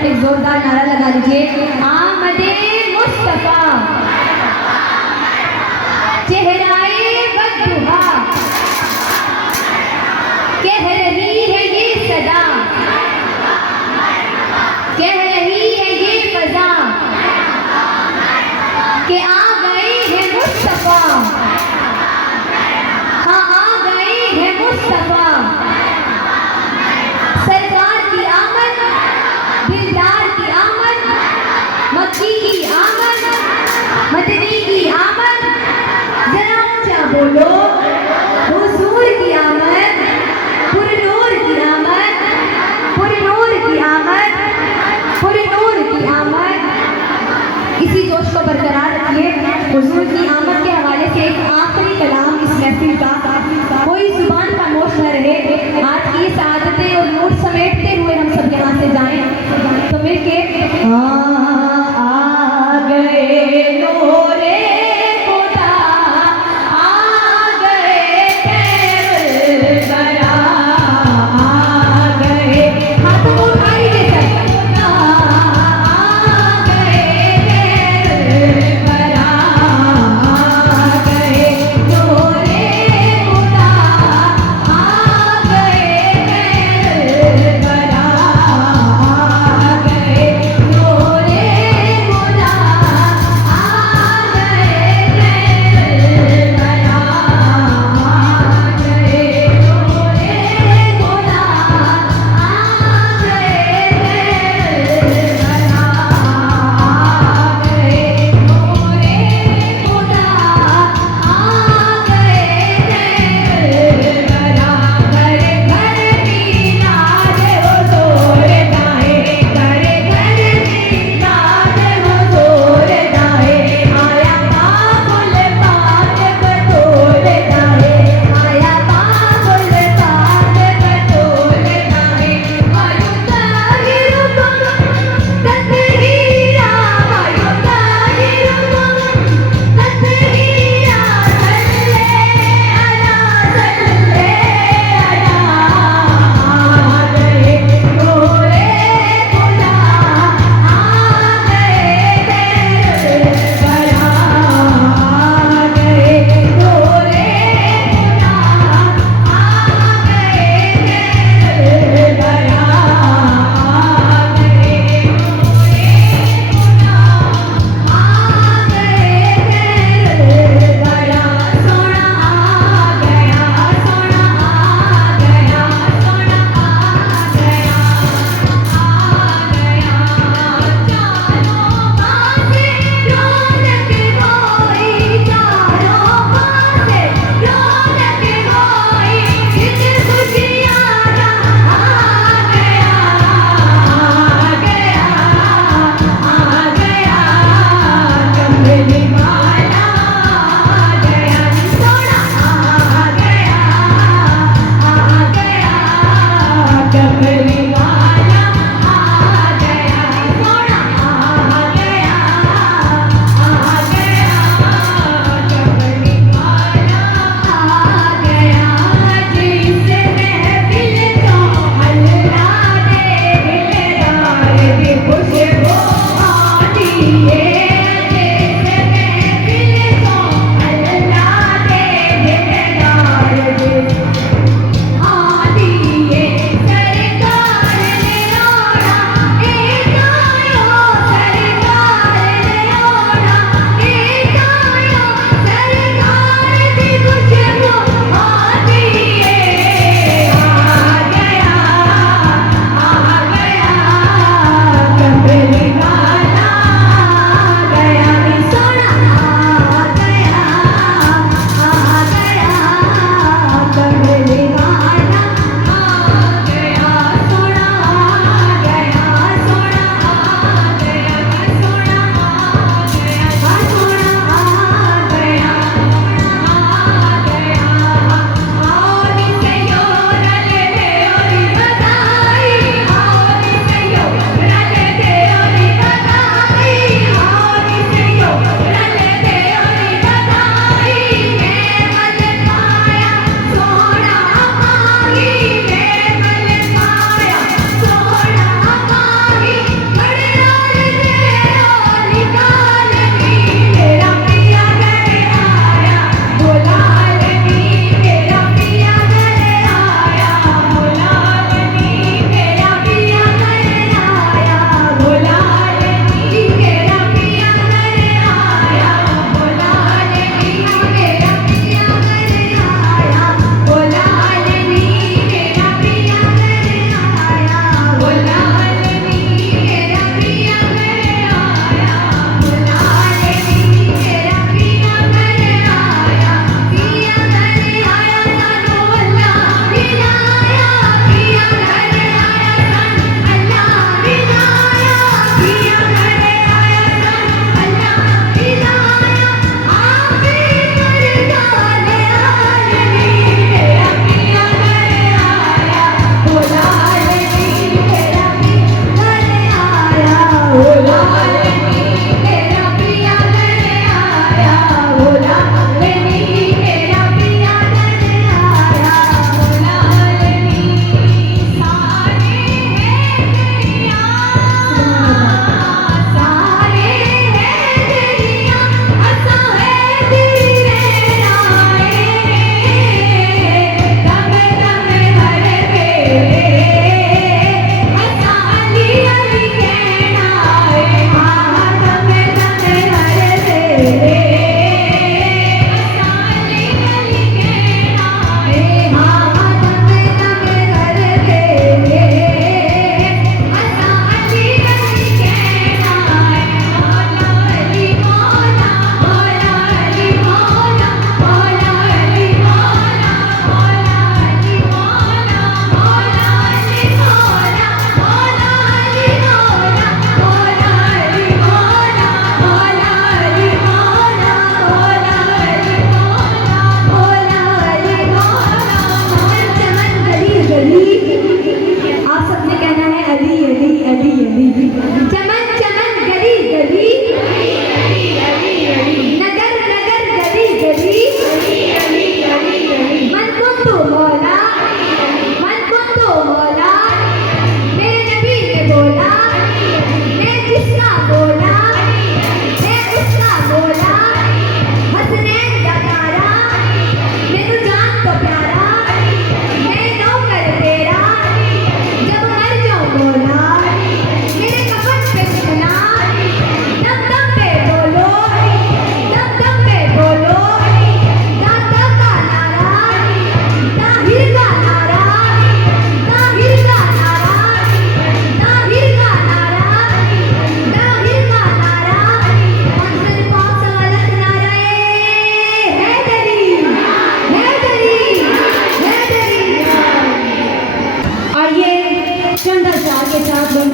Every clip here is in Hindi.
एक जोरदार नारा लगा लीजिए, आमदे मुस्तफा चेहराए बद्दुहा, कह रही है ये सदा, कह रही है ये फजा कि आ गए हैं मुस्तफा, हाँ आ गए हैं मुस्तफा। सरकार की आमद, दिलदार की आमद, मक्की की आमद, मदनी की आमद, जरा ऊंचा बोलो, हुजूर की आमद, पुरनूर की आमद, पुरनूर की आमद, पुरनूर की आमद। इसी जोश को बरकरार रखिए। हुजूर की आमद के हवाले से एक आखिरी कलाम इस महफिल का, कोई जुबान खामोश न रहे। आज की सादतें और नूर समेटते हुए हम सब यहाँ से जाएं तो मिलके आ गए नूरे खुदा, आ गए कैबरा, आ गए, हाथों को उठा लीजिए सब, आ गए कैबरा, आ गए नूरे खुदा, आ गए कैबरा, आ गए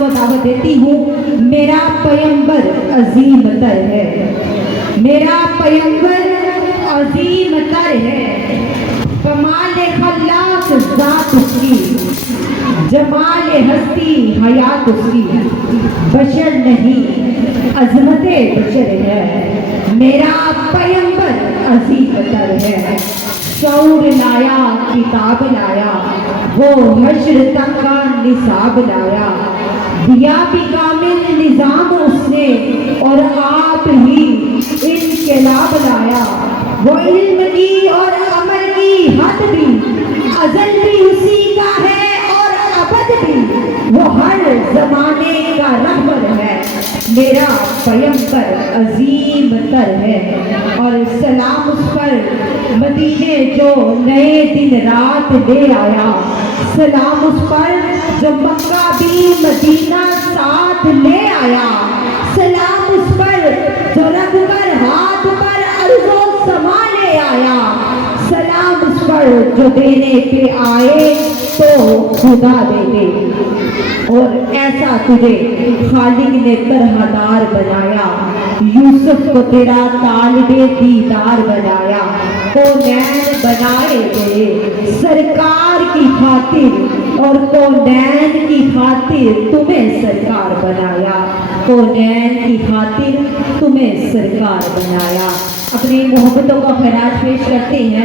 दावत देती हूँ। मेरा पैगंबर अजीम तर है, मेरा पैगंबर अजीम तर है। कमाल खल्लाक ज़ात उसकी, जमाल हस्ती हयात उसकी, बशर नहीं अजमते बशर है। मेरा पैगंबर अजीम तर है। शौर लाया किताब लाया, वो हश्र तक का निसाब लाया। दिया भी कामिल निजाम उसने और आप ही इनकलाब लाया। वो इल्म की और अमल की हद भी अज़ल भी उसी का है और अबद भी वो हर जमाने का रहबर है। मेरा पैगंबर अजीम तर है और सलाम उस पर मदीने जो नए दिन रात ले आया। सलाम उस पर जो मक्का भी मदीना साथ ले आया। सलाम उस पर जो रख कर हाथ पर अर्ज़ो समा ले आया। सलाम उस पर जो देने पे आए तो खुदा दे दे। और ऐसा तुझे खालिक ने तरहदार बनाया। यूसुफ को तेरा तालिबे दीदार बनाया। कौनैन बनाए गए सरकार की खातिर और कौनैन की खातिर तुम्हें सरकार बनाया। कौनैन की खातिर तुम्हें सरकार बनाया। अपनी मोहब्बतों का खराज पेश करते हैं।